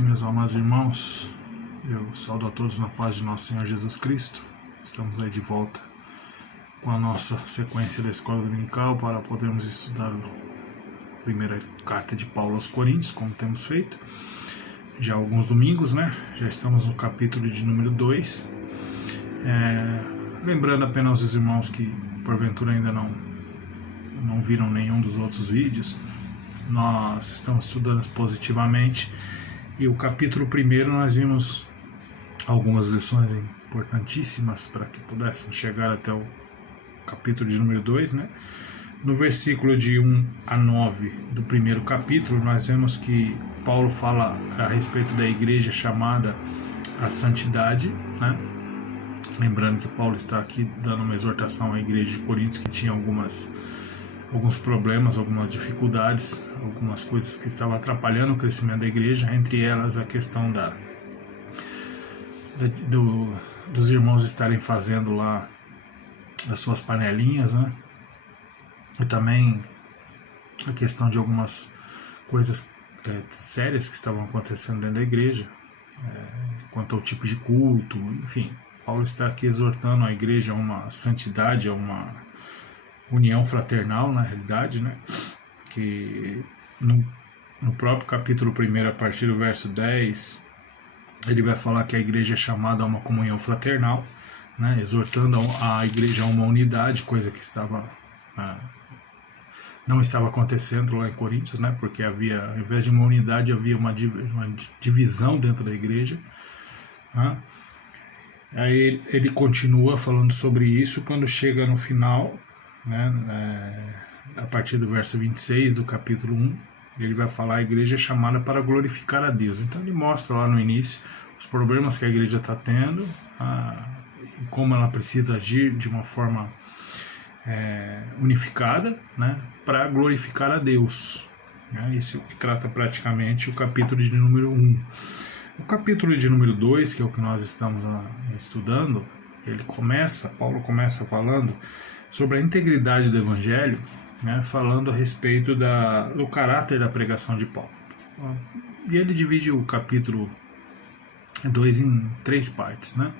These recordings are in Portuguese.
Meus amados irmãos, eu saúdo a todos na paz de nosso Senhor Jesus Cristo. Estamos aí de volta com a nossa sequência da Escola Dominical para podermos estudar a primeira carta de Paulo aos Coríntios, como temos feito já há alguns domingos, né? Já estamos no capítulo de número 2. Lembrando apenas os irmãos que porventura ainda não viram nenhum dos outros vídeos, nós estamos estudando positivamente. E o capítulo 1 nós vimos algumas lições importantíssimas para que pudéssemos chegar até o capítulo de número 2, né? No versículo de 1 a 9 do primeiro capítulo, nós vemos que Paulo fala a respeito da igreja chamada à santidade, né? Lembrando que Paulo está aqui dando uma exortação à igreja de Coríntios que tinha alguns problemas, algumas dificuldades, algumas coisas que estavam atrapalhando o crescimento da igreja, entre elas a questão dos irmãos estarem fazendo lá as suas panelinhas, né? E também a questão de algumas coisas sérias que estavam acontecendo dentro da igreja, quanto ao tipo de culto, enfim. Paulo está aqui exortando a igreja a uma santidade, a uma união fraternal, na realidade, né? Que no próprio capítulo 1, a partir do verso 10, ele vai falar que a igreja é chamada a uma comunhão fraternal, né? Exortando a igreja a uma unidade, coisa que não estava acontecendo lá em Coríntios, né? Porque havia, ao invés de uma unidade, havia uma divisão dentro da igreja, né? Aí ele continua falando sobre isso quando chega no final, né, a partir do verso 26 do capítulo 1, ele vai falar a igreja é chamada para glorificar a Deus. Então ele mostra lá no início os problemas que a igreja está tendo, e como ela precisa agir de uma forma unificada, né, para glorificar a Deus. Isso que trata praticamente o capítulo de número 1. O capítulo de número 2, que é o que nós estamos estudando, Paulo começa falando sobre a integridade do Evangelho, né, falando a respeito do caráter da pregação de Paulo. E ele divide o capítulo 2 em 3 partes, né?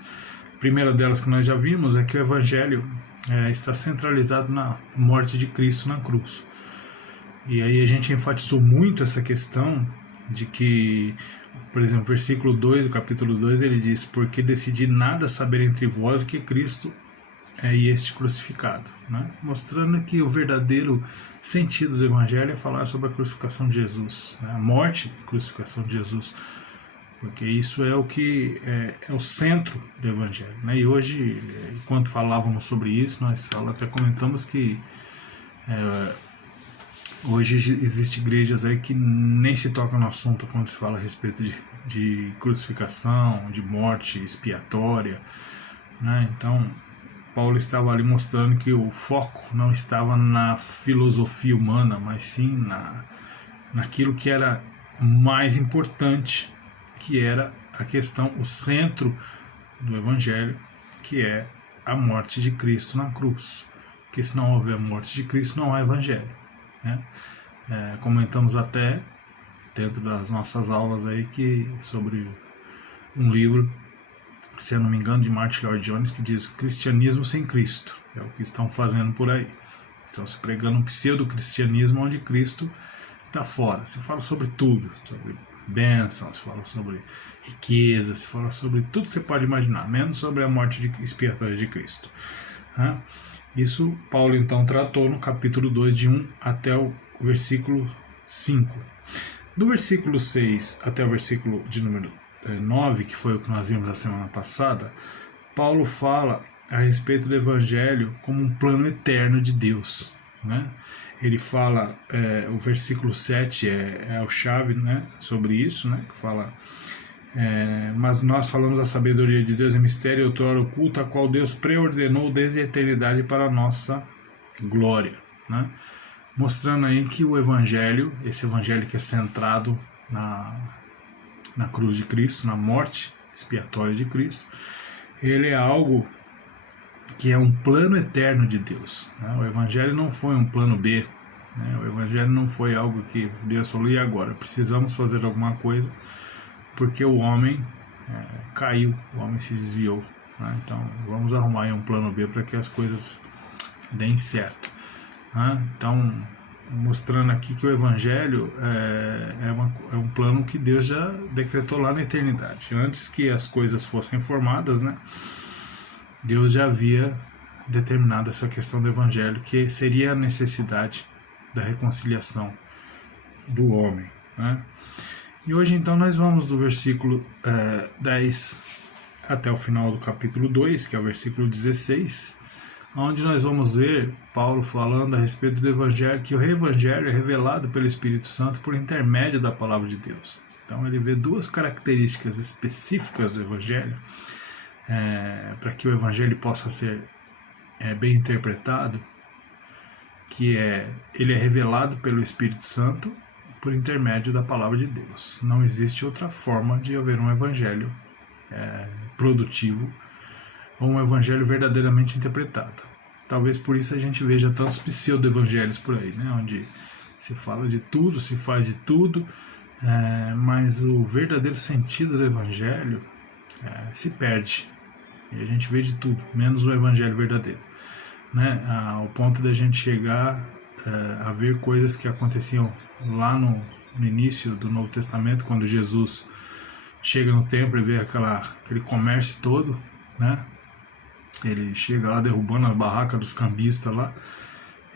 A primeira delas que nós já vimos é que o Evangelho está centralizado na morte de Cristo na cruz. E aí a gente enfatizou muito essa questão de que, por exemplo, versículo 2 do capítulo 2, ele diz: porque decidi nada saber entre vós que Cristo e este crucificado, né? Mostrando que o verdadeiro sentido do Evangelho é falar sobre a crucificação de Jesus, né? A morte e crucificação de Jesus, porque isso é o que é o centro do Evangelho, né? E hoje, enquanto falávamos sobre isso, nós até comentamos que hoje existem igrejas aí que nem se toca no assunto quando se fala a respeito de crucificação, de morte expiatória, né? Então Paulo estava ali mostrando que o foco não estava na filosofia humana, mas sim naquilo que era mais importante, que era a questão, o centro do Evangelho, que é a morte de Cristo na cruz. Porque se não houver morte de Cristo, não há Evangelho, né? Comentamos até dentro das nossas aulas aí sobre um livro, se eu não me engano, de Martin Lloyd-Jones, que diz: cristianismo sem Cristo. É o que estão fazendo por aí. Estão se pregando um pseudo-cristianismo onde Cristo está fora. Se fala sobre tudo, sobre bênção, se fala sobre riqueza, se fala sobre tudo que você pode imaginar, menos sobre a morte expiatória de Cristo. Isso Paulo então tratou no capítulo 2, de 1 até o versículo 5. Do versículo 6 até o versículo de número 9, que foi o que nós vimos a semana passada, Paulo fala a respeito do Evangelho como um plano eterno de Deus, né? Ele fala, o versículo 7 é o chave, né, sobre isso, né, que fala: mas nós falamos a sabedoria de Deus em mistério e outrora oculta, a qual Deus preordenou desde a eternidade para a nossa glória, né? Mostrando aí que o Evangelho, esse Evangelho que é centrado na cruz de Cristo, na morte expiatória de Cristo, ele é algo que é um plano eterno de Deus, né? O Evangelho não foi um plano B, né? O Evangelho não foi algo que Deus falou: e agora? Precisamos fazer alguma coisa porque o homem caiu, o homem se desviou. Né? Então vamos arrumar aí um plano B para que as coisas deem certo. Né? Então, mostrando aqui que o Evangelho é um plano que Deus já decretou lá na eternidade. Antes que as coisas fossem formadas, né, Deus já havia determinado essa questão do Evangelho, que seria a necessidade da reconciliação do homem. Né? E hoje então nós vamos do versículo 10 até o final do capítulo 2, que é o versículo 16, onde nós vamos ver Paulo falando a respeito do Evangelho, que o Evangelho é revelado pelo Espírito Santo por intermédio da Palavra de Deus. Então ele vê duas características específicas do Evangelho, para que o Evangelho possa ser bem interpretado, que ele é revelado pelo Espírito Santo por intermédio da Palavra de Deus. Não existe outra forma de haver um Evangelho produtivo, ou um evangelho verdadeiramente interpretado. Talvez por isso a gente veja tantos pseudo-evangelhos por aí, né? Onde se fala de tudo, se faz de tudo, mas o verdadeiro sentido do evangelho se perde. E a gente vê de tudo, menos o evangelho verdadeiro. Né? Ao ponto de a gente chegar a ver coisas que aconteciam lá no início do Novo Testamento, quando Jesus chega no templo e vê aquele comércio todo, né? Ele chega lá derrubando a barraca dos cambistas lá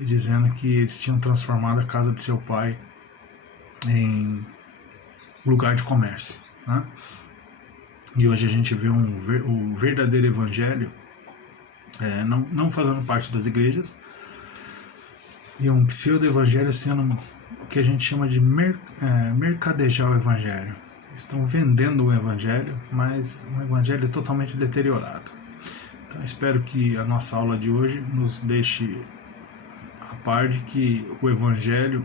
e dizendo que eles tinham transformado a casa de seu pai em lugar de comércio. Né? E hoje a gente vê o verdadeiro evangelho não fazendo parte das igrejas, e um pseudo-evangelho sendo o que a gente chama de mercadejar o evangelho. Estão vendendo o evangelho, mas um evangelho totalmente deteriorado. Então espero que a nossa aula de hoje nos deixe a par de que o Evangelho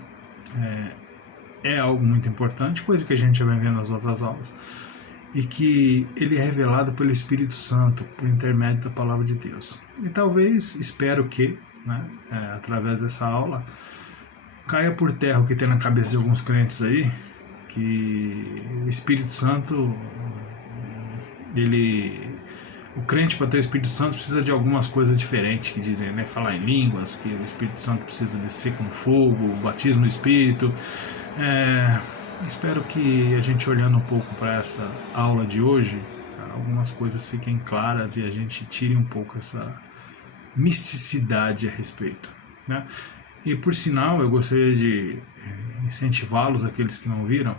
é algo muito importante, coisa que a gente já vem vendo nas outras aulas, e que ele é revelado pelo Espírito Santo, por intermédio da Palavra de Deus. E talvez, espero que, através dessa aula, caia por terra o que tem na cabeça de alguns crentes aí, que o Espírito Santo, o crente, para ter o Espírito Santo, precisa de algumas coisas diferentes, que dizem, né? Falar em línguas, que o Espírito Santo precisa descer com fogo, o batismo no Espírito. Espero que a gente, olhando um pouco para essa aula de hoje, algumas coisas fiquem claras e a gente tire um pouco essa misticidade a respeito. Né? E por sinal, eu gostaria de incentivá-los, aqueles que não viram.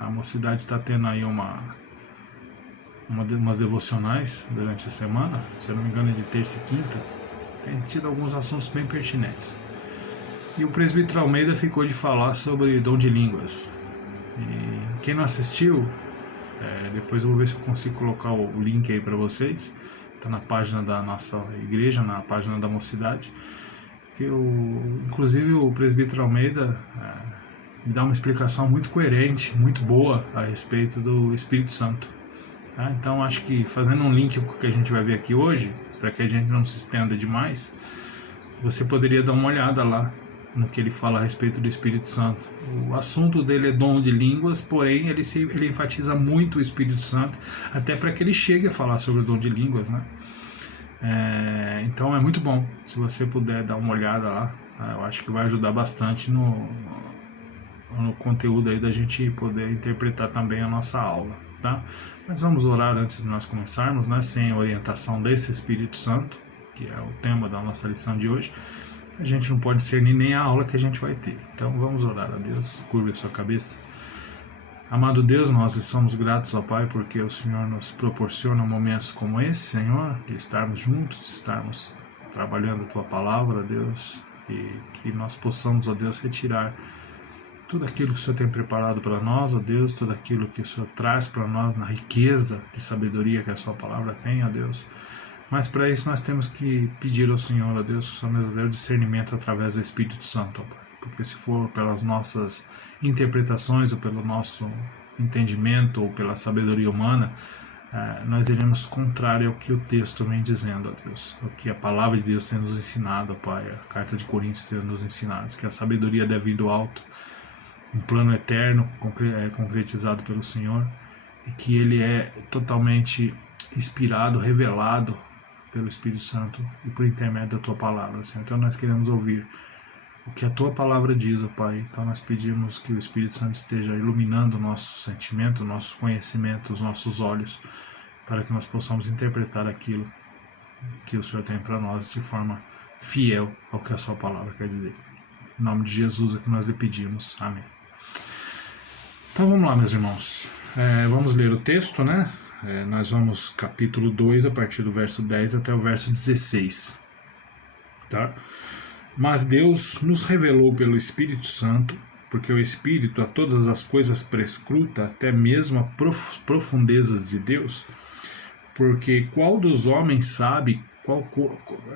A mocidade está tendo aí umas devocionais durante a semana, se eu não me engano é de terça e quinta, tem tido alguns assuntos bem pertinentes. E o presbítero Almeida ficou de falar sobre dom de línguas. E quem não assistiu, depois eu vou ver se eu consigo colocar o link aí para vocês. Está na página da nossa igreja, na página da mocidade. Inclusive o presbítero Almeida me dá uma explicação muito coerente, muito boa a respeito do Espírito Santo. Tá? Então acho que, fazendo um link com o que a gente vai ver aqui hoje, para que a gente não se estenda demais, você poderia dar uma olhada lá no que ele fala a respeito do Espírito Santo. O assunto dele é dom de línguas, porém ele enfatiza muito o Espírito Santo, até para que ele chegue a falar sobre o dom de línguas, né? Então é muito bom, se você puder dar uma olhada lá, eu acho que vai ajudar bastante no conteúdo aí da gente poder interpretar também a nossa aula, tá? Mas vamos orar antes de nós começarmos, né? Sem a orientação desse Espírito Santo, que é o tema da nossa lição de hoje, a gente não pode discernir nem a aula que a gente vai ter. Então vamos orar a Deus, curve a sua cabeça. Amado Deus, nós lhe somos gratos, ó Pai, porque o Senhor nos proporciona momentos como esse, Senhor, de estarmos juntos, de estarmos trabalhando a Tua Palavra, Deus, e que nós possamos, ó Deus, retirar tudo aquilo que o Senhor tem preparado para nós, ó Deus, tudo aquilo que o Senhor traz para nós na riqueza de sabedoria que a Sua Palavra tem, ó Deus. Mas para isso nós temos que pedir ao Senhor, ó Deus, que o Senhor nos dê o discernimento através do Espírito Santo, ó Pai. Porque se for pelas nossas interpretações, ou pelo nosso entendimento, ou pela sabedoria humana, nós iremos contrário ao que o texto vem dizendo, ó Deus. O que a Palavra de Deus tem nos ensinado, ó Pai. A Carta de Coríntios tem nos ensinado, que a sabedoria deve vir do alto, um plano eterno concretizado pelo Senhor, e que ele é totalmente inspirado, revelado pelo Espírito Santo e por intermédio da tua palavra, Senhor. Então nós queremos ouvir o que a tua palavra diz, ó Pai. Então nós pedimos que o Espírito Santo esteja iluminando o nosso sentimento, o nosso conhecimento, os nossos olhos, para que nós possamos interpretar aquilo que o Senhor tem para nós de forma fiel ao que a sua palavra quer dizer. Em nome de Jesus é que nós lhe pedimos. Amém. Então vamos lá, meus irmãos. Vamos ler o texto, né? Nós vamos capítulo 2, a partir do verso 10 até o verso 16. Tá? Mas Deus nos revelou pelo Espírito Santo, porque o Espírito a todas as coisas prescruta, até mesmo as profundezas de Deus, porque qual dos homens sabe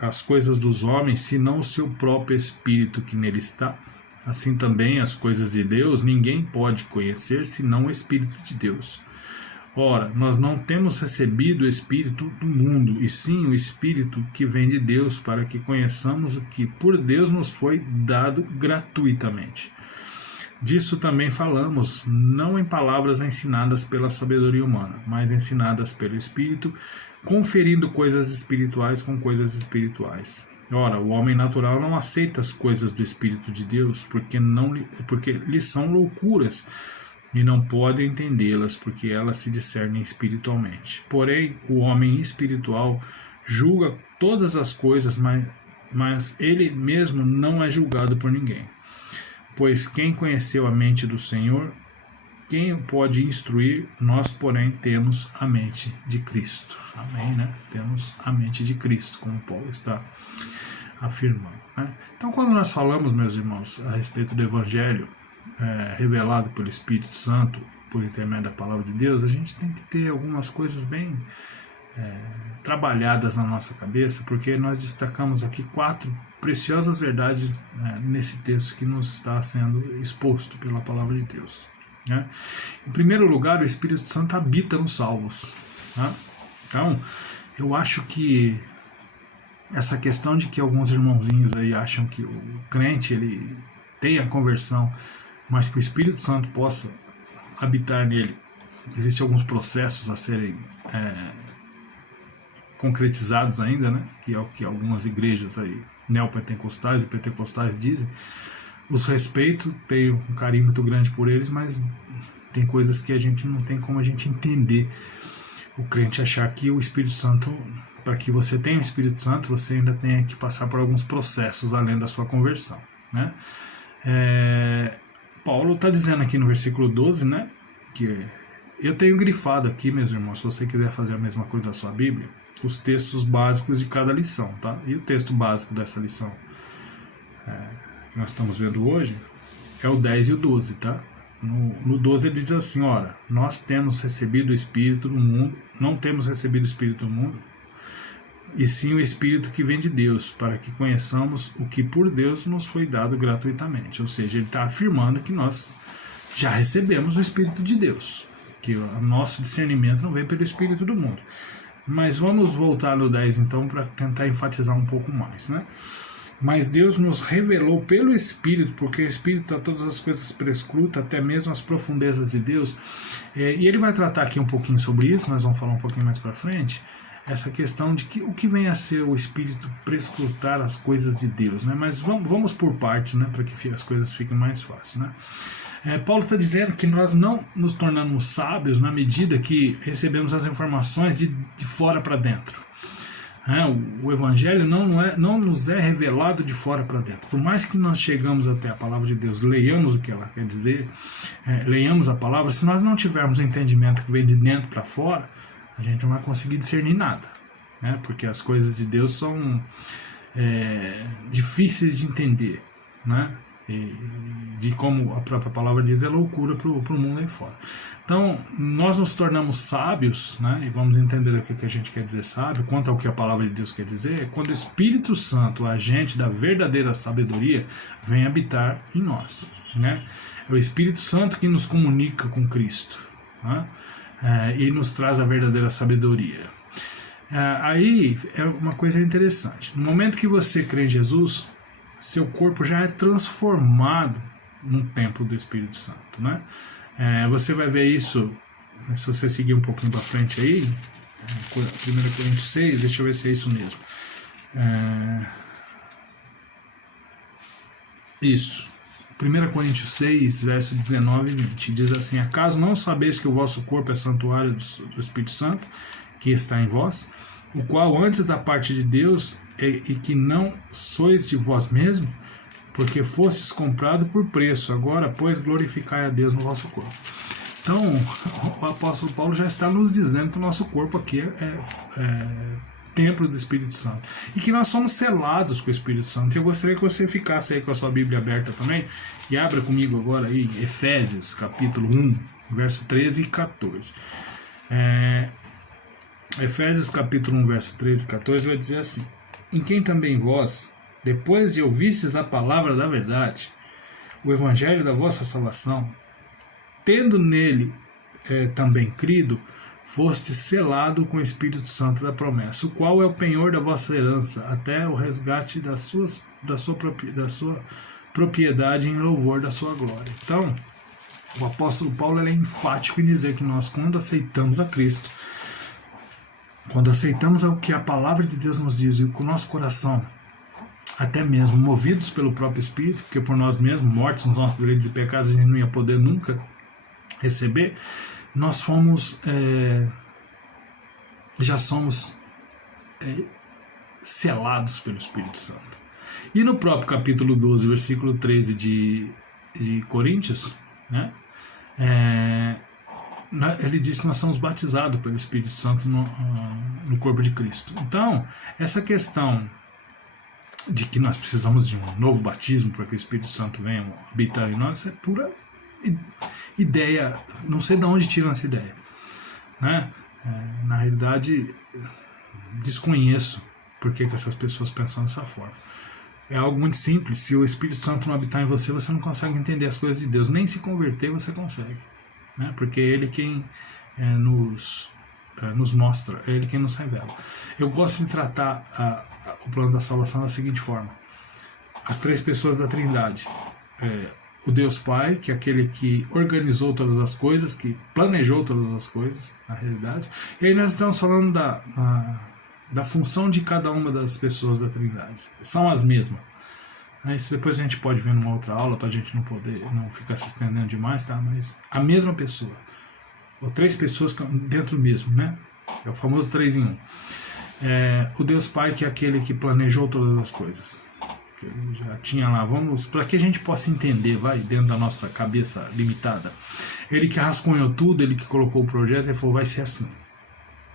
as coisas dos homens, senão o seu próprio Espírito que nele está? Assim também as coisas de Deus ninguém pode conhecer, senão o Espírito de Deus. Ora, nós não temos recebido o Espírito do mundo, e sim o Espírito que vem de Deus, para que conheçamos o que por Deus nos foi dado gratuitamente. Disso também falamos, não em palavras ensinadas pela sabedoria humana, mas ensinadas pelo Espírito, conferindo coisas espirituais com coisas espirituais. Ora, o homem natural não aceita as coisas do Espírito de Deus, porque lhe são loucuras, e não pode entendê-las, porque elas se discernem espiritualmente. Porém, o homem espiritual julga todas as coisas, mas ele mesmo não é julgado por ninguém. Pois quem conheceu a mente do Senhor, quem o pode instruir? Nós, porém, temos a mente de Cristo. Amém, né? Temos a mente de Cristo, como Paulo está afirmando, né? Então, quando nós falamos, meus irmãos, a respeito do Evangelho, revelado pelo Espírito Santo por intermédio da palavra de Deus, a gente tem que ter algumas coisas bem trabalhadas na nossa cabeça, porque nós destacamos aqui 4 preciosas verdades nesse texto que nos está sendo exposto pela palavra de Deus, né? Em primeiro lugar, o Espírito Santo habita nos salvos, né? Então, eu acho que essa questão de que alguns irmãozinhos aí acham que o crente ele tem a conversão, mas que o Espírito Santo possa habitar nele, existem alguns processos a serem concretizados ainda, né? Que é o que algumas igrejas aí neopentecostais e pentecostais dizem. Os respeito, tenho um carinho muito grande por eles, mas tem coisas que a gente não tem como a gente entender. O crente achar que o Espírito Santo, para que você tenha o Espírito Santo, você ainda tem que passar por alguns processos além da sua conversão, né? Paulo está dizendo aqui no versículo 12, né, que eu tenho grifado aqui, meus irmãos, se você quiser fazer a mesma coisa na sua Bíblia, os textos básicos de cada lição, tá? E o texto básico dessa lição que nós estamos vendo hoje é o 10 e o 12, tá? No 12 ele diz assim, ora, nós temos recebido o Espírito do mundo, não temos recebido o Espírito do mundo, e sim o Espírito que vem de Deus, para que conheçamos o que por Deus nos foi dado gratuitamente. Ou seja, ele está afirmando que nós já recebemos o Espírito de Deus, que o nosso discernimento não vem pelo Espírito do mundo. Mas vamos voltar no 10 então para tentar enfatizar um pouco mais, né? Mas Deus nos revelou pelo Espírito, porque o Espírito a todas as coisas prescruta, até mesmo as profundezas de Deus. E ele vai tratar aqui um pouquinho sobre isso, nós vamos falar um pouquinho mais para frente, essa questão de que o que vem a ser o Espírito prescrutar as coisas de Deus, né? Mas vamos por partes, né? Para que as coisas fiquem mais fáceis, né? Paulo está dizendo que nós não nos tornamos sábios na medida que recebemos as informações de fora para dentro. O Evangelho não nos é revelado de fora para dentro. Por mais que nós chegamos até a palavra de Deus, leiamos o que ela quer dizer, leiamos a palavra, se nós não tivermos o entendimento que vem de dentro para fora, a gente não vai conseguir discernir nada, né? Porque as coisas de Deus são difíceis de entender, né? E de como a própria palavra diz, é loucura para o mundo aí fora. Então, nós nos tornamos sábios, né? E vamos entender o que a gente quer dizer sábio, quanto ao que a palavra de Deus quer dizer, quando o Espírito Santo, o agente da verdadeira sabedoria, vem habitar em nós, né? É o Espírito Santo que nos comunica com Cristo, né? E nos traz a verdadeira sabedoria. Aí é uma coisa interessante. No momento que você crê em Jesus, seu corpo já é transformado num templo do Espírito Santo, né? Você vai ver isso se você seguir um pouquinho para frente aí, 1 Coríntios 6, deixa eu ver se é isso mesmo. Isso. 1 Coríntios 6, verso 19 e 20. Diz assim: acaso não sabeis que o vosso corpo é santuário do Espírito Santo, que está em vós, o qual antes da parte de Deus e que não sois de vós mesmos, porque fostes comprado por preço, agora, pois, glorificai a Deus no vosso corpo. Então, o apóstolo Paulo já está nos dizendo que o nosso corpo aqui é templo do Espírito Santo, e que nós somos selados com o Espírito Santo. Eu gostaria que você ficasse aí com a sua Bíblia aberta também, e abra comigo agora aí, Efésios, capítulo 1, verso 13 e 14. Efésios, capítulo 1, verso 13 e 14, vai dizer assim: em quem também vós, depois de ouvistes a palavra da verdade, o evangelho da vossa salvação, tendo nele também crido, foste selado com o Espírito Santo da promessa, o qual é o penhor da vossa herança, até o resgate da sua propriedade em louvor da sua glória. Então, o apóstolo Paulo é enfático em dizer que nós, quando aceitamos a Cristo, quando aceitamos o que a palavra de Deus nos diz, e com o nosso coração, até mesmo movidos pelo próprio Espírito, porque por nós mesmos, mortos nos nossos delitos e pecados, a gente não ia poder nunca receber, nós fomos, já somos selados pelo Espírito Santo. E no próprio capítulo 12, versículo 13 de Coríntios, né, ele diz que nós somos batizados pelo Espírito Santo no corpo de Cristo. Então, essa questão de que nós precisamos de um novo batismo para que o Espírito Santo venha habitar em nós, é pura ideia, não sei de onde tiram essa ideia, né? Na realidade, desconheço por que essas pessoas pensam dessa forma. É algo muito simples. Se o Espírito Santo não habitar em você, você não consegue entender as coisas de Deus, nem se converter você consegue, né? Porque é Ele quem nos mostra, é Ele quem nos revela. Eu gosto de tratar o plano da salvação da seguinte forma: as três pessoas da Trindade, o Deus Pai, que é aquele que organizou todas as coisas, que planejou todas as coisas, na realidade. E aí nós estamos falando da função de cada uma das pessoas da Trindade. São as mesmas. Isso depois a gente pode ver numa outra aula, para a gente não ficar se estendendo demais, tá? Mas a mesma pessoa, ou três pessoas dentro do mesmo, né? É o famoso 3 em 1. O Deus Pai, que é aquele que planejou todas as coisas. Ele já tinha lá, para que a gente possa entender, dentro da nossa cabeça limitada. Ele que rascunhou tudo, ele que colocou o projeto, ele falou, vai ser assim,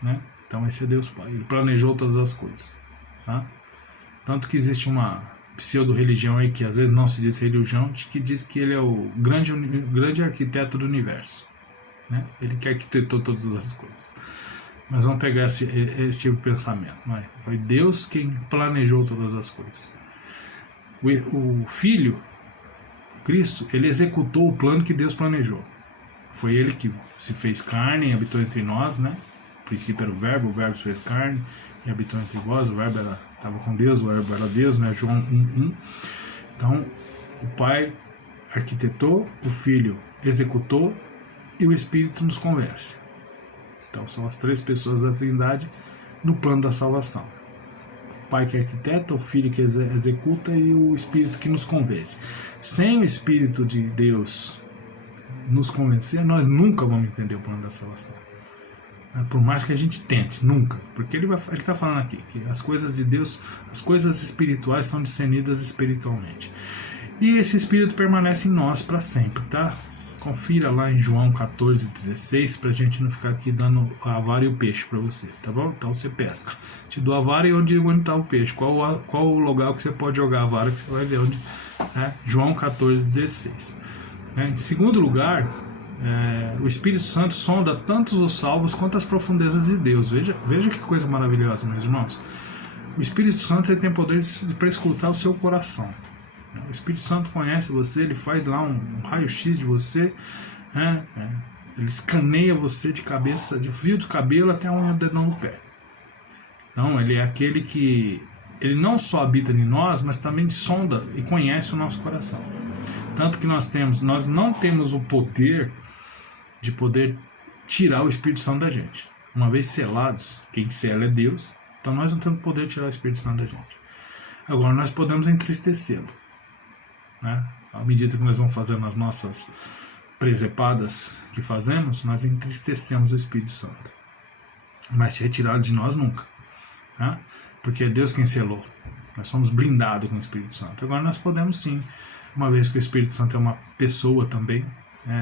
né? Então esse é Deus Pai, ele planejou todas as coisas, tá? Tanto que existe uma pseudo-religião aí, que às vezes não se diz religião, que diz que ele é o grande arquiteto do universo, né? Ele que arquitetou todas as coisas. Mas vamos pegar esse tipo de pensamento, não é? Foi Deus quem planejou todas as coisas. O Filho, Cristo, ele executou o plano que Deus planejou. Foi ele que se fez carne e habitou entre nós, né? No princípio era o verbo se fez carne e habitou entre vós, o verbo estava com Deus, o verbo era Deus, né? João 1:1. Então, o Pai arquitetou, o Filho executou e o Espírito nos convence. Então, são as três pessoas da Trindade no plano da salvação. O Pai que arquiteta, o Filho que executa e o Espírito que nos convence. Sem o Espírito de Deus nos convencer, nós nunca vamos entender o plano da salvação. Por mais que a gente tente, nunca. Porque ele está falando aqui que as coisas de Deus, as coisas espirituais são discernidas espiritualmente. E esse Espírito permanece em nós para sempre, tá? Confira lá em João 14,16, pra gente não ficar aqui dando a vara e o peixe para você, tá bom? Então você pesca. Te dou a vara e onde está o peixe. Qual o lugar que você pode jogar a vara, que você vai ver onde. Né? João 14,16. Em segundo lugar, o Espírito Santo sonda tanto os salvos quanto as profundezas de Deus. Veja que coisa maravilhosa, meus irmãos. O Espírito Santo tem poder para escutar o seu coração. O Espírito Santo conhece você, ele faz lá um raio-x de você, ele escaneia você de cabeça, de fio do cabelo até a unha do dedão do pé. Então, ele é aquele que, ele não só habita em nós, mas também sonda e conhece o nosso coração. Tanto que nós não temos o poder de poder tirar o Espírito Santo da gente. Uma vez selados, quem sela é Deus, então nós não temos poder de tirar o Espírito Santo da gente. Agora nós podemos entristecê-lo, né? À medida que nós vamos fazendo as nossas presepadas que fazemos, nós entristecemos o Espírito Santo. Mas retirado de nós nunca, né? Porque é Deus quem selou. Nós somos blindados com o Espírito Santo. Agora nós podemos sim, uma vez que o Espírito Santo é uma pessoa também,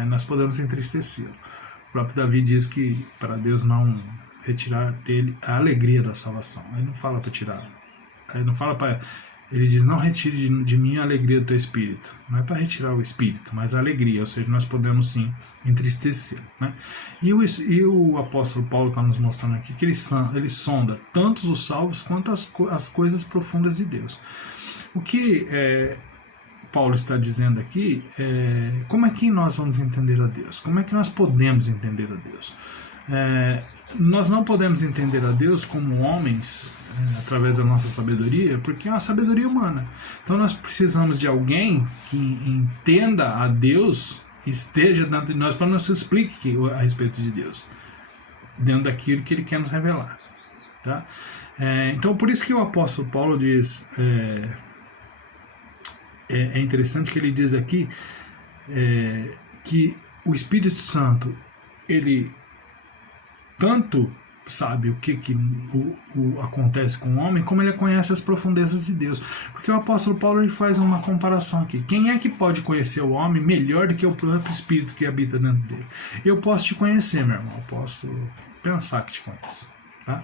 nós podemos entristecê-lo. O próprio Davi diz que para Deus não retirar dele a alegria da salvação. Ele não fala para tirar. Ele não fala para... Ele diz, não retire de mim a alegria do teu espírito. Não é para retirar o espírito, mas a alegria. Ou seja, nós podemos sim entristecer, né? E o apóstolo Paulo está nos mostrando aqui que ele sonda tanto os salvos quanto as coisas profundas de Deus. O que Paulo está dizendo aqui é como é que nós vamos entender a Deus? Como é que nós podemos entender a Deus? Nós não podemos entender a Deus como homens através da nossa sabedoria, porque é uma sabedoria humana. Então nós precisamos de alguém que entenda a Deus, esteja dentro de nós para nos explique a respeito de Deus, dentro daquilo que Ele quer nos revelar, tá? Então por isso que o apóstolo Paulo diz, é interessante que ele diz aqui que o Espírito Santo, ele tanto sabe o que acontece com o homem, como ele conhece as profundezas de Deus. Porque o apóstolo Paulo ele faz uma comparação aqui. Quem é que pode conhecer o homem melhor do que o próprio Espírito que habita dentro dele? Eu posso te conhecer, meu irmão. Eu posso pensar que te conheço, tá?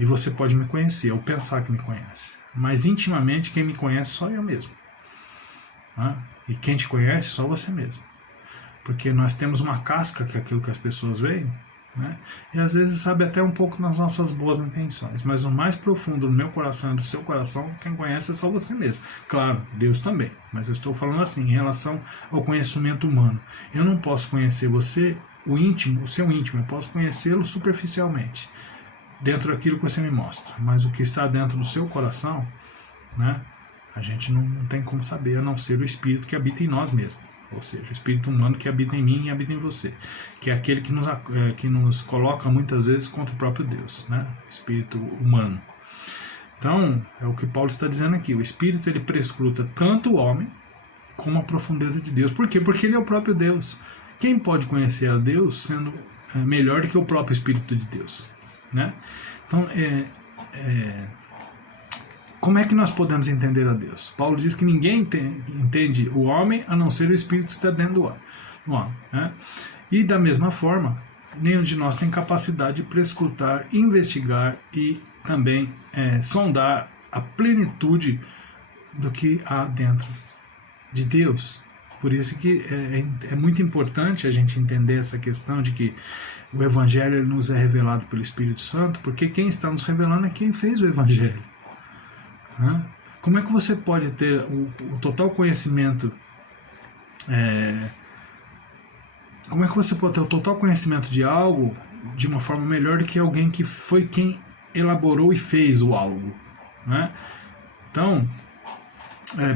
E você pode me conhecer, ou pensar que me conhece. Mas intimamente quem me conhece só eu mesmo. Tá? E quem te conhece só você mesmo. Porque nós temos uma casca que é aquilo que as pessoas veem, né? E às vezes sabe até um pouco nas nossas boas intenções, mas o mais profundo do meu coração e do seu coração, quem conhece é só você mesmo. Claro, Deus também, mas eu estou falando assim, em relação ao conhecimento humano. Eu não posso conhecer você, o íntimo, o seu íntimo, eu posso conhecê-lo superficialmente, dentro daquilo que você me mostra, mas o que está dentro do seu coração, né, a gente não tem como saber, a não ser o Espírito que habita em nós mesmos. Ou seja, o espírito humano que habita em mim e habita em você, que é aquele que nos coloca muitas vezes contra o próprio Deus, né? O espírito humano. Então, é o que Paulo está dizendo aqui, o espírito ele prescruta tanto o homem como a profundeza de Deus. Por quê? Porque ele é o próprio Deus. Quem pode conhecer a Deus sendo melhor do que o próprio Espírito de Deus, né? Então, como é que nós podemos entender a Deus? Paulo diz que ninguém entende o homem a não ser o Espírito que está dentro do homem, né? E da mesma forma, nenhum de nós tem capacidade de prescrutar, investigar e também sondar a plenitude do que há dentro de Deus. Por isso que é muito importante a gente entender essa questão de que o Evangelho nos é revelado pelo Espírito Santo, porque quem está nos revelando é quem fez o Evangelho. Como é que você pode ter o total conhecimento? Como é que você pode ter o total conhecimento de algo de uma forma melhor do que alguém que foi quem elaborou e fez o algo, né? Então,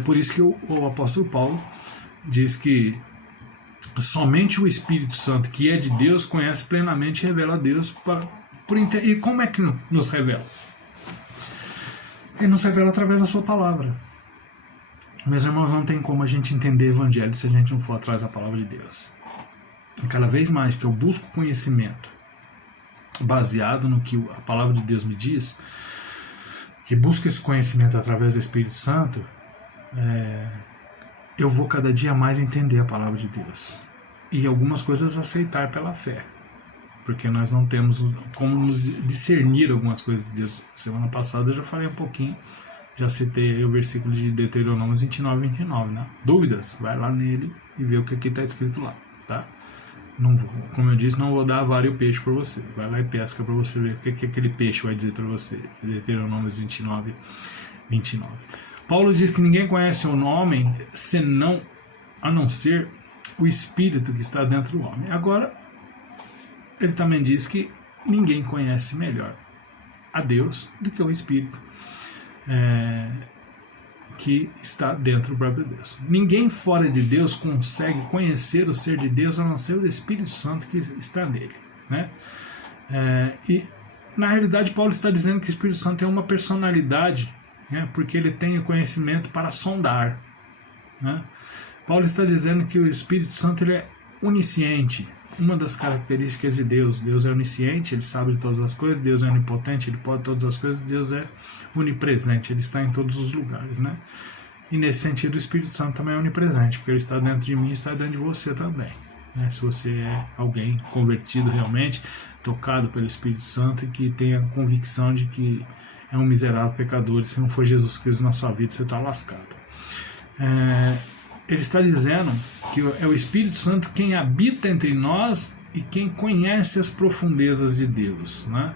por isso que o apóstolo Paulo diz que somente o Espírito Santo, que é de Deus, conhece plenamente e revela a Deus e como é que nos revela? Ele nos revela através da sua palavra. Meus irmãos, não tem como a gente entender o Evangelho se a gente não for atrás da palavra de Deus. E cada vez mais que eu busco conhecimento baseado no que a palavra de Deus me diz, que busco esse conhecimento através do Espírito Santo, eu vou cada dia mais entender a palavra de Deus. E algumas coisas aceitar pela fé. Porque nós não temos como nos discernir algumas coisas de Deus. Semana passada eu já falei um pouquinho, já citei o versículo de Deuteronômio 29, né? Dúvidas? Vai lá nele e vê o que está escrito lá, tá? Não, como eu disse, não vou dar a vara e o peixe para você. Vai lá e pesca para você ver o que aquele peixe vai dizer para você. Deuteronômio 29. Paulo diz que ninguém conhece o homem a não ser o Espírito que está dentro do homem. Agora, ele também diz que ninguém conhece melhor a Deus do que o Espírito que está dentro do próprio Deus. Ninguém fora de Deus consegue conhecer o ser de Deus a não ser o Espírito Santo que está nele, né? E na realidade Paulo está dizendo que o Espírito Santo é uma personalidade, né? Porque ele tem o conhecimento para sondar, né? Paulo está dizendo que o Espírito Santo ele é onisciente. Uma das características de Deus: Deus é onisciente, ele sabe de todas as coisas. Deus é onipotente, ele pode todas as coisas. Deus é onipresente, ele está em todos os lugares, né? E nesse sentido o Espírito Santo também é onipresente, porque ele está dentro de mim e está dentro de você também, né? Se você é alguém convertido realmente, tocado pelo Espírito Santo e que tem a convicção de que é um miserável pecador, e se não for Jesus Cristo na sua vida, você está lascado. Ele está dizendo que é o Espírito Santo quem habita entre nós e quem conhece as profundezas de Deus, né?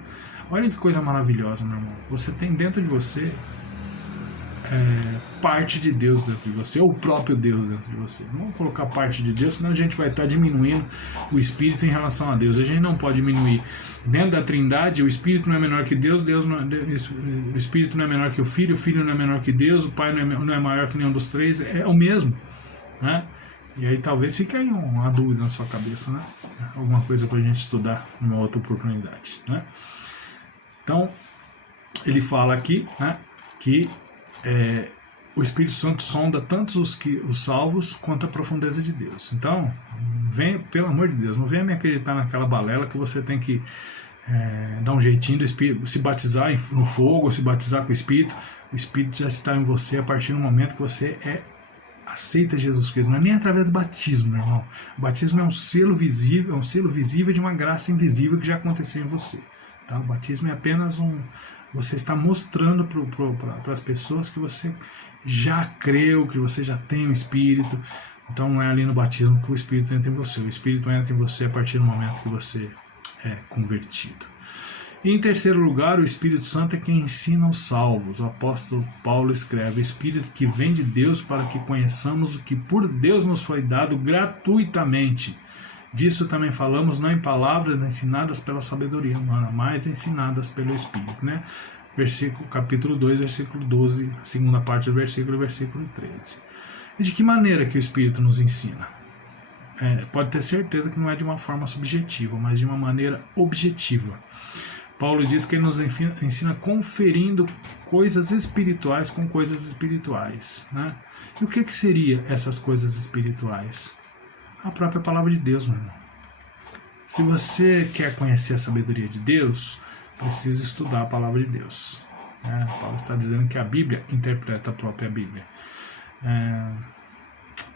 Olha que coisa maravilhosa, meu irmão. Você tem dentro de você parte de Deus dentro de você, ou o próprio Deus dentro de você. Não vamos colocar parte de Deus, senão a gente vai estar diminuindo o Espírito em relação a Deus. A gente não pode diminuir. Dentro da Trindade, o Espírito não é menor que Deus, o Espírito não é menor que o Filho não é menor que Deus, o Pai não é maior que nenhum dos três, é o mesmo, né? E aí talvez fique aí uma dúvida na sua cabeça, né? Alguma coisa para a gente estudar numa outra oportunidade, né? Então, ele fala aqui, né, que o Espírito Santo sonda tanto os salvos quanto a profundeza de Deus. Então, pelo amor de Deus, não venha me acreditar naquela balela que você tem que dar um jeitinho do Espírito, se batizar no fogo, ou se batizar com o Espírito. O Espírito já está em você a partir do momento que você aceita Jesus Cristo. Não é nem através do batismo, meu irmão. O batismo é um selo visível de uma graça invisível que já aconteceu em você. Tá? O batismo é apenas você está mostrando para as pessoas que você já creu, que você já tem o Espírito. Então não é ali no batismo que o Espírito entra em você. O Espírito entra em você a partir do momento que você é convertido. E em terceiro lugar, o Espírito Santo é quem ensina os salvos. O apóstolo Paulo escreve: o Espírito que vem de Deus para que conheçamos o que por Deus nos foi dado gratuitamente. Disso também falamos, não em palavras ensinadas pela sabedoria humana, mas ensinadas pelo Espírito, né? Capítulo 2, versículo 12, segunda parte do versículo 13. E de que maneira que o Espírito nos ensina? Pode ter certeza que não é de uma forma subjetiva, mas de uma maneira objetiva. Paulo diz que ele nos ensina conferindo coisas espirituais com coisas espirituais, né? E o que seria essas coisas espirituais? A própria palavra de Deus, meu irmão. Se você quer conhecer a sabedoria de Deus, precisa estudar a palavra de Deus, né? Paulo está dizendo que a Bíblia interpreta a própria Bíblia.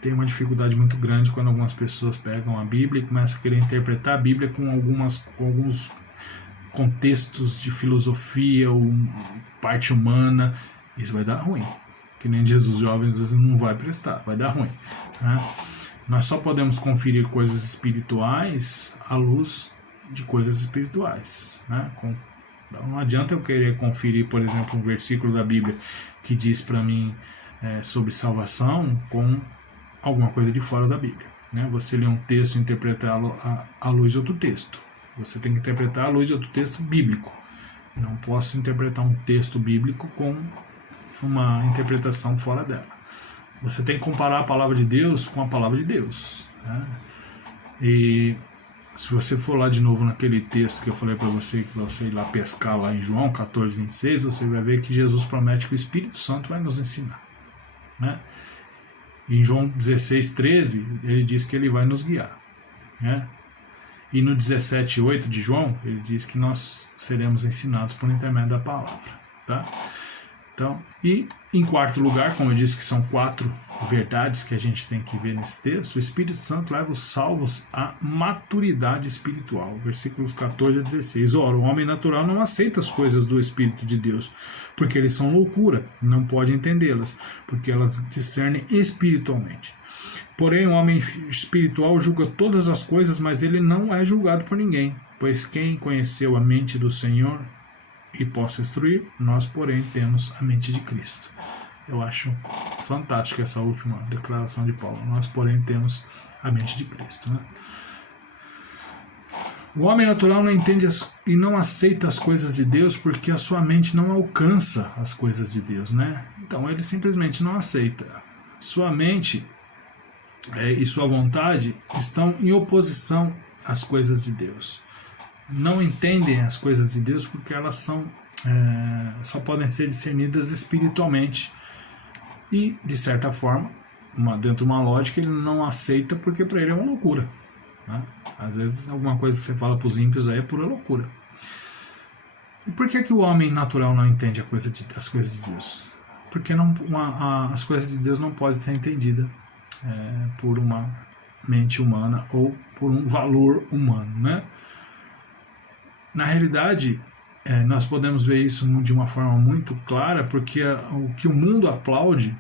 Tem uma dificuldade muito grande quando algumas pessoas pegam a Bíblia e começam a querer interpretar a Bíblia com alguns contextos de filosofia ou parte humana. Isso vai dar ruim. Que nem diz os jovens, às vezes não vai prestar, vai dar ruim, né? Nós só podemos conferir coisas espirituais à luz de coisas espirituais, né? Não adianta eu querer conferir, por exemplo, um versículo da Bíblia que diz para mim sobre salvação com alguma coisa de fora da Bíblia, né? Você lê um texto e interpretá-lo à luz de outro texto. Você tem que interpretar à luz de outro texto bíblico. Não posso interpretar um texto bíblico com uma interpretação fora dela. Você tem que comparar a palavra de Deus com a palavra de Deus, né? E se você for lá de novo naquele texto que eu falei para você, que você ir lá pescar lá em João 14, 26, você vai ver que Jesus promete que o Espírito Santo vai nos ensinar, né? Em João 16, 13, ele diz que ele vai nos guiar, né? E no 17:8 de João, ele diz que nós seremos ensinados por intermédio da palavra, tá? Então, e em quarto lugar, como eu disse que são 4 verdades que a gente tem que ver nesse texto, o Espírito Santo leva os salvos à maturidade espiritual. Versículos 14 a 16. Ora, o homem natural não aceita as coisas do Espírito de Deus, porque eles são loucura, não pode entendê-las, porque elas discernem espiritualmente. Porém, o homem espiritual julga todas as coisas, mas ele não é julgado por ninguém, pois quem conheceu a mente do Senhor e possa instruir, nós, porém, temos a mente de Cristo. Eu acho fantástico essa última declaração de Paulo. Nós, porém, temos a mente de Cristo, né? O homem natural não entende e não aceita as coisas de Deus porque a sua mente não alcança as coisas de Deus, né? Então ele simplesmente não aceita. Sua mente e sua vontade estão em oposição às coisas de Deus. Não entendem as coisas de Deus porque elas só podem ser discernidas espiritualmente. E, de certa forma, dentro de uma lógica, ele não aceita porque para ele é uma loucura. Né? Às vezes, alguma coisa que você fala para os ímpios aí é pura loucura. E por que o homem natural não entende as coisas de Deus? Porque as coisas de Deus não podem ser entendidas por uma mente humana ou por um valor humano. Né? Na realidade, nós podemos ver isso de uma forma muito clara, porque o que o mundo aplaude,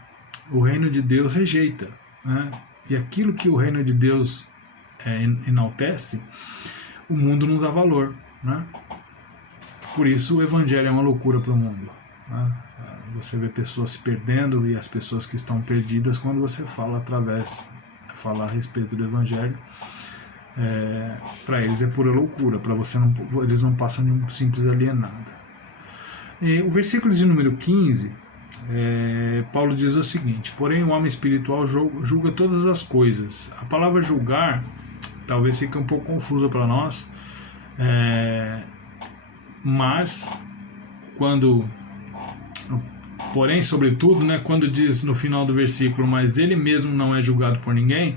o reino de Deus rejeita. Né? E aquilo que o reino de Deus enaltece, o mundo não dá valor. Né? Por isso o evangelho é uma loucura para o mundo. Né? Você vê pessoas se perdendo e as pessoas que estão perdidas quando você fala a respeito do evangelho. Para eles é pura loucura, para você eles não passam de um simples alienado. O versículo de número 15, Paulo diz o seguinte: porém o homem espiritual julga todas as coisas. A palavra julgar talvez fique um pouco confusa para nós, mas porém, sobretudo, né, quando diz no final do versículo, mas ele mesmo não é julgado por ninguém,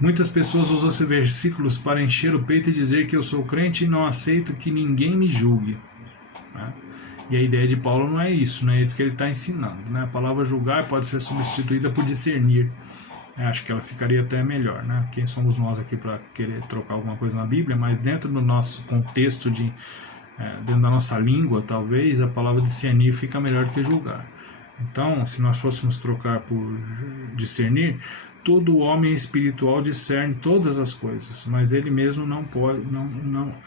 muitas pessoas usam esses versículos para encher o peito e dizer que eu sou crente e não aceito que ninguém me julgue. Né? E a ideia de Paulo não é isso, não é isso que ele está ensinando. Né? A palavra julgar pode ser substituída por discernir. Acho que ela ficaria até melhor. Né? Quem somos nós aqui para querer trocar alguma coisa na Bíblia, mas dentro do nosso contexto, dentro da nossa língua, talvez a palavra discernir fica melhor que julgar. Então, se nós fôssemos trocar por discernir, todo homem espiritual discerne todas as coisas, mas ele mesmo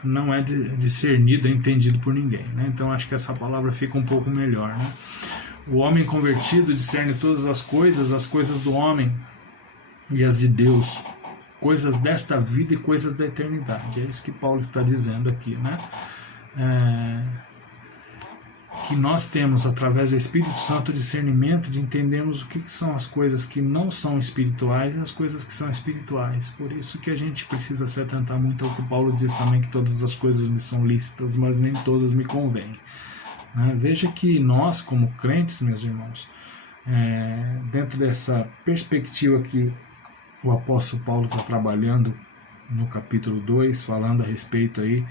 não é discernido, entendido por ninguém. Né? Então, acho que essa palavra fica um pouco melhor. Né? O homem convertido discerne todas as coisas do homem e as de Deus, coisas desta vida e coisas da eternidade. É isso que Paulo está dizendo aqui, né? Que nós temos, através do Espírito Santo, discernimento de entendermos o que são as coisas que não são espirituais e as coisas que são espirituais. Por isso que a gente precisa se atentar muito ao que Paulo diz também, que todas as coisas me são lícitas, mas nem todas me convêm. Veja que nós, como crentes, meus irmãos, dentro dessa perspectiva que o apóstolo Paulo está trabalhando no capítulo 2, falando a respeito aí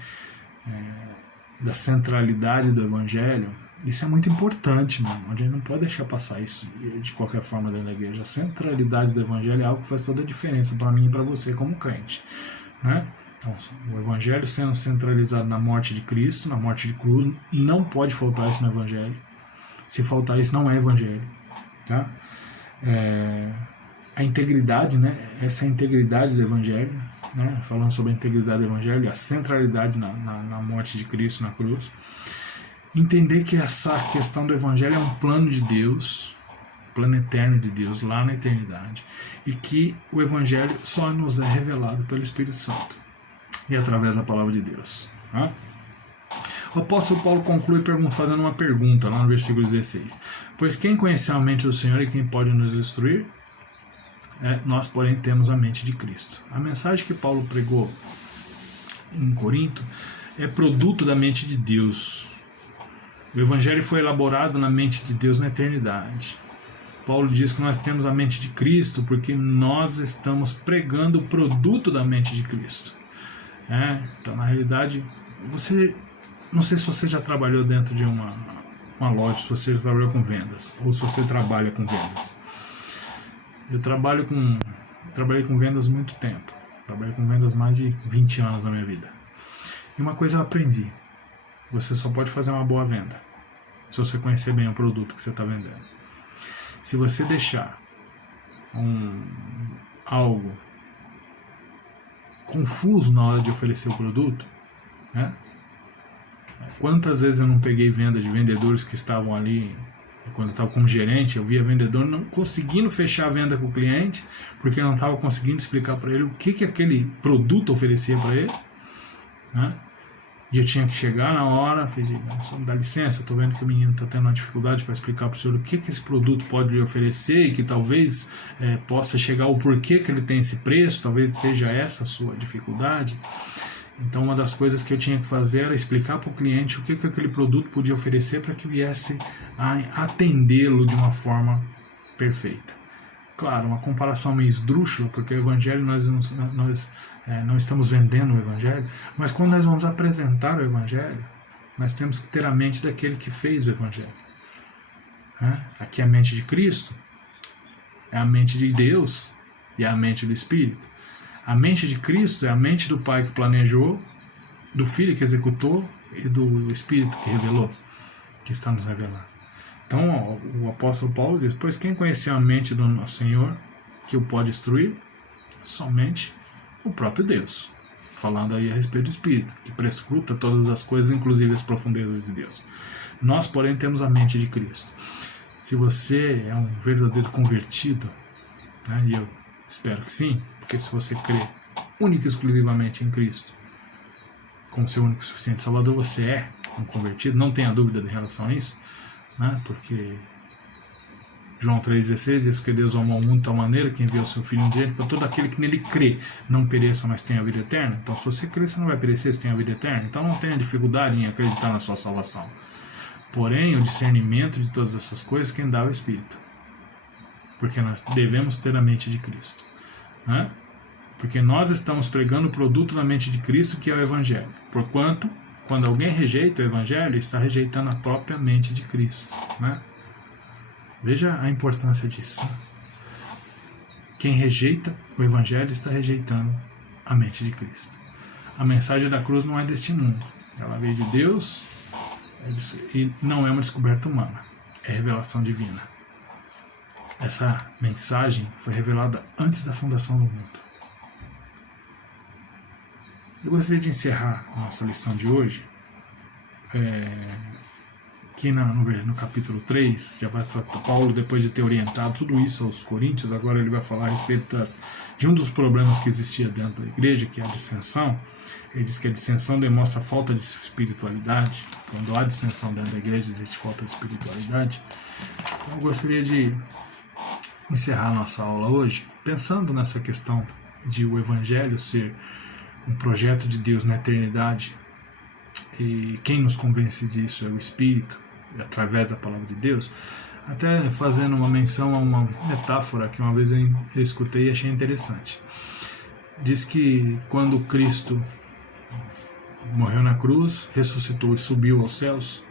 da centralidade do Evangelho, isso é muito importante, meu irmão. A gente não pode deixar passar isso de qualquer forma dentro da igreja. A centralidade do Evangelho é algo que faz toda a diferença para mim e para você como crente. Né? Então, o Evangelho sendo centralizado na morte de Cristo, na morte de cruz, não pode faltar isso no Evangelho. Se faltar isso, não é Evangelho. Tá? A integridade, né? Essa é a integridade do Evangelho. Né? Falando sobre a integridade do Evangelho, a centralidade na morte de Cristo na cruz. Entender que essa questão do Evangelho é um plano de Deus, plano eterno de Deus, lá na eternidade, e que o Evangelho só nos é revelado pelo Espírito Santo e através da palavra de Deus. Né? O apóstolo Paulo conclui fazendo uma pergunta lá no versículo 16: pois quem conheceu a mente do Senhor e quem pode nos instruir? Nós, porém, temos a mente de Cristo. A mensagem que Paulo pregou em Corinto é produto da mente de Deus. O Evangelho foi elaborado na mente de Deus na eternidade. Paulo diz que nós temos a mente de Cristo porque nós estamos pregando o produto da mente de Cristo. Então, na realidade, não sei se você já trabalhou dentro de uma loja, se você já trabalhou com vendas, ou se você trabalha com vendas. Eu trabalhei com vendas há muito tempo. Trabalhei com vendas mais de 20 anos na minha vida. E uma coisa eu aprendi: você só pode fazer uma boa venda se você conhecer bem o produto que você está vendendo. Se você deixar algo confuso na hora de oferecer o produto, né? Quantas vezes eu não peguei venda de vendedores que estavam ali. Quando eu estava como gerente, eu via vendedor não conseguindo fechar a venda com o cliente, porque não estava conseguindo explicar para ele o que aquele produto oferecia para ele. Né? E eu tinha que chegar na hora, pedir, só me dá licença, eu estou vendo que o menino está tendo uma dificuldade para explicar para o senhor o que esse produto pode lhe oferecer e que talvez possa chegar ao porquê que ele tem esse preço, talvez seja essa a sua dificuldade. Então uma das coisas que eu tinha que fazer era explicar para o cliente o que aquele produto podia oferecer para que viesse a atendê-lo de uma forma perfeita. Claro, uma comparação meio esdrúxula, porque o Evangelho nós não estamos vendendo o Evangelho, mas quando nós vamos apresentar o Evangelho, nós temos que ter a mente daquele que fez o Evangelho. Aqui é a mente de Cristo, é a mente de Deus e é a mente do Espírito. A mente de Cristo é a mente do Pai que planejou, do Filho que executou e do Espírito que revelou, que está nos revelando. Então o apóstolo Paulo diz, pois quem conheceu a mente do nosso Senhor, que o pode instruir? Somente o próprio Deus. Falando aí a respeito do Espírito, que prescruta todas as coisas, inclusive as profundezas de Deus. Nós, porém, temos a mente de Cristo. Se você é um verdadeiro convertido, e eu espero que sim, porque se você crê única e exclusivamente em Cristo, como seu único e suficiente Salvador, você é um convertido, não tenha dúvida em relação a isso, porque João 3,16 diz que Deus amou o mundo de tal maneira que enviou o seu Filho unigênito para todo aquele que nele crê, não pereça, mas tenha a vida eterna. Então, se você crê, você não vai perecer, você tem a vida eterna. Então, não tenha dificuldade em acreditar na sua salvação. Porém, o discernimento de todas essas coisas, quem dá é o Espírito. Porque nós devemos ter a mente de Cristo. Porque nós estamos pregando o produto da mente de Cristo, que é o Evangelho. Porquanto, quando alguém rejeita o Evangelho, está rejeitando a própria mente de Cristo. Veja a importância disso. Quem rejeita o Evangelho está rejeitando a mente de Cristo. A mensagem da cruz não é deste mundo. Ela veio de Deus e não é uma descoberta humana. É revelação divina. Essa mensagem foi revelada antes da fundação do mundo. Eu gostaria de encerrar a nossa lição de hoje aqui no capítulo 3, já vai tratar Paulo, depois de ter orientado tudo isso aos coríntios, agora ele vai falar a respeito de um dos problemas que existia dentro da igreja, que é a dissensão. Ele diz que a dissensão demonstra falta de espiritualidade. Quando há dissensão dentro da igreja, existe falta de espiritualidade. Então eu gostaria de encerrar a nossa aula hoje pensando nessa questão de o Evangelho ser um projeto de Deus na eternidade, e quem nos convence disso é o Espírito, através da palavra de Deus. Até fazendo uma menção a uma metáfora que uma vez eu escutei e achei interessante. Diz que quando Cristo morreu na cruz, ressuscitou e subiu aos céus,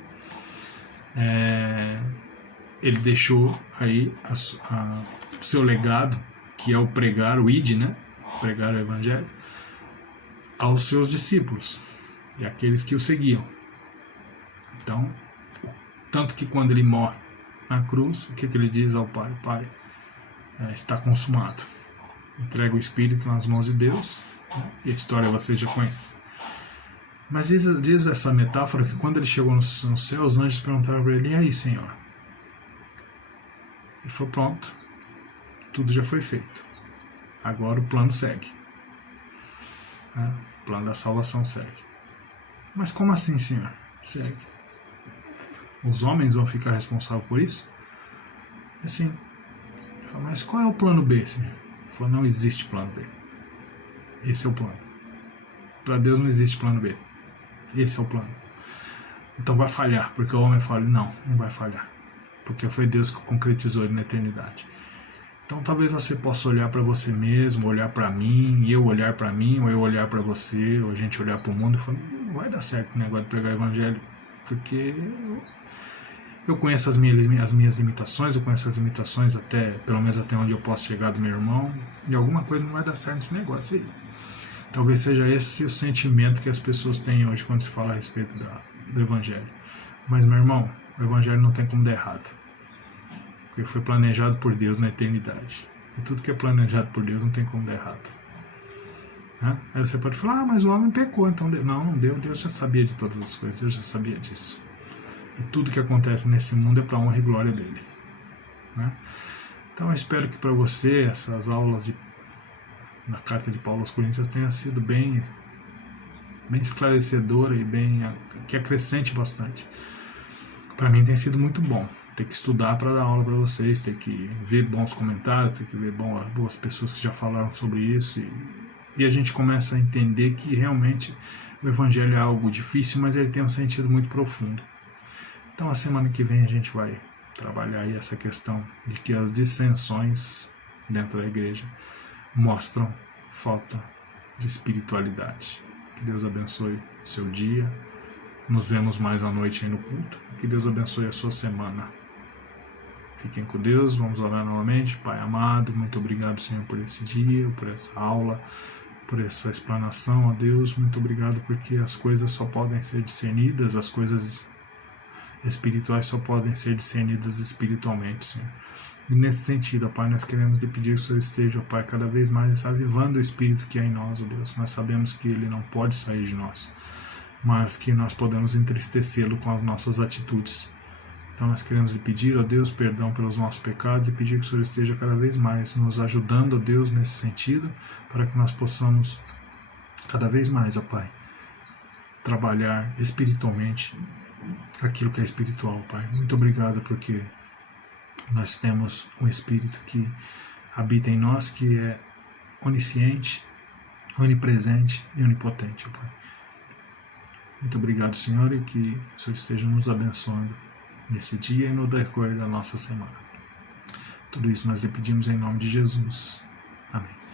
ele deixou aí o seu legado, que é o pregar, o id, pregar o Evangelho, aos seus discípulos e aqueles que o seguiam. Então, tanto que quando ele morre na cruz, o que ele diz ao Pai? Pai, está consumado. Entrega o Espírito nas mãos de Deus, e a história vocês já conhecem. Mas diz essa metáfora que quando ele chegou no céu, os anjos perguntaram para ele: e aí, Senhor? Ele falou: pronto, tudo já foi feito, agora o plano segue. O plano da salvação segue. Mas como assim, Senhor? Segue. Os homens vão ficar responsáveis por isso? Assim. Mas qual é o plano B, Senhor? Ele falou: não existe plano B. Esse é o plano. Para Deus não existe plano B. Esse é o plano. Então vai falhar, porque o homem fala: não vai falhar, porque foi Deus que concretizou ele na eternidade. Então talvez você possa olhar para você mesmo, olhar para mim, e eu olhar para mim, ou eu olhar para você, ou a gente olhar para o mundo e falar: não vai dar certo o negócio de pregar o Evangelho, porque eu conheço as minhas limitações, eu conheço as limitações pelo menos até onde eu posso chegar do meu irmão, e alguma coisa não vai dar certo nesse negócio aí. Talvez seja esse o sentimento que as pessoas têm hoje quando se fala a respeito do Evangelho. Mas, meu irmão, o Evangelho não tem como dar errado, porque foi planejado por Deus na eternidade. E tudo que é planejado por Deus não tem como dar errado. Aí você pode falar: mas o homem pecou, então não deu. Deus já sabia de todas as coisas, Deus já sabia disso. E tudo que acontece nesse mundo é para a honra e glória dele. Então eu espero que para você essas aulas na carta de Paulo aos Coríntios tenham sido bem bem esclarecedora e que acrescente bastante. Para mim tem sido muito bom. Ter que estudar para dar aula para vocês, ter que ver bons comentários, ter que ver boas pessoas que já falaram sobre isso e a gente começa a entender que realmente o Evangelho é algo difícil, mas ele tem um sentido muito profundo. Então a semana que vem a gente vai trabalhar aí essa questão de que as dissensões dentro da igreja mostram falta de espiritualidade. Que Deus abençoe o seu dia. Nos vemos mais à noite aí no culto. Que Deus abençoe a sua semana. Fiquem com Deus, vamos orar novamente. Pai amado, muito obrigado, Senhor, por esse dia, por essa aula, por essa explanação, ó Deus. Muito obrigado porque as coisas só podem ser discernidas, as coisas espirituais só podem ser discernidas espiritualmente, Senhor. E nesse sentido, Pai, nós queremos lhe pedir que o Senhor esteja, Pai, cada vez mais avivando o Espírito que há em nós, ó Deus. Nós sabemos que ele não pode sair de nós, mas que nós podemos entristecê-lo com as nossas atitudes. Então nós queremos lhe pedir, ó Deus, perdão pelos nossos pecados e pedir que o Senhor esteja cada vez mais nos ajudando, ó Deus, nesse sentido, para que nós possamos cada vez mais, ó Pai, trabalhar espiritualmente aquilo que é espiritual, Pai. Muito obrigado porque nós temos um Espírito que habita em nós, que é onisciente, onipresente e onipotente, ó Pai. Muito obrigado, Senhor, e que o Senhor esteja nos abençoando nesse dia e no decorrer da nossa semana. Tudo isso nós lhe pedimos em nome de Jesus. Amém.